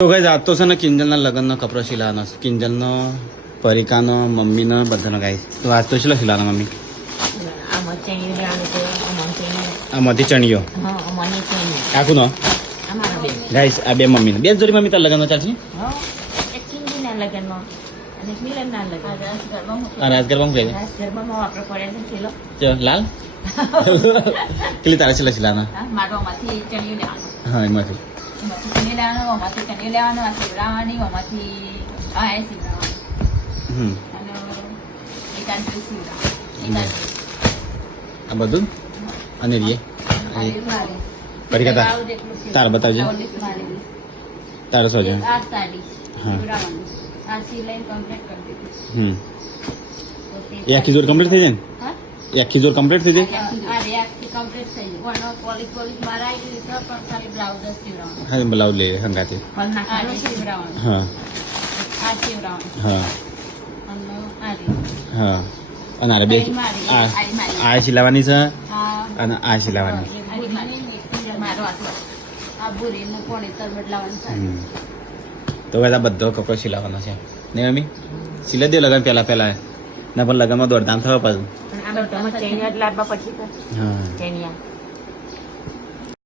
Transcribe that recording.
તો ગાઈસ આજ તો છે ને કિંજલના લગ્નનો કપડો સિલાવાનો છે. કિંજલનો, પરિકાનો, મમ્મીનો બધાનો ગાઈસ. તો આજ તો શું સિલાવાનો મમ્મી? આમાંથી ચણિયો આખું નો ગાઈસ. આ બે મમ્મીને બે જોડી મમ્મી તાર લગ્નનો ચાલશે. રાજ ગરબા લાલ કેટલી તારે છે સિલાના? હા એમાંથી આ બધું અને રીએ પરિકા તારા બતાવજે તારો શું છે? હા એ આખી જોડ કમ્પ્લીટ થઈ જાય ને? એ આખી જોડ કમ્પ્લીટ થઈ જાય? હા બ્લાઉઝ લઈ હંગાતે. હા હા હા અને અરે બે આ સિલાવાની છે અને આ સિલાવાની. તો આ બધો કપડો સિલાવવાનો છે ને મમ્મી? સિલાઈ દે લગન પહેલા ના પણ લગનમાં દોડધામ થવા પાછું. હા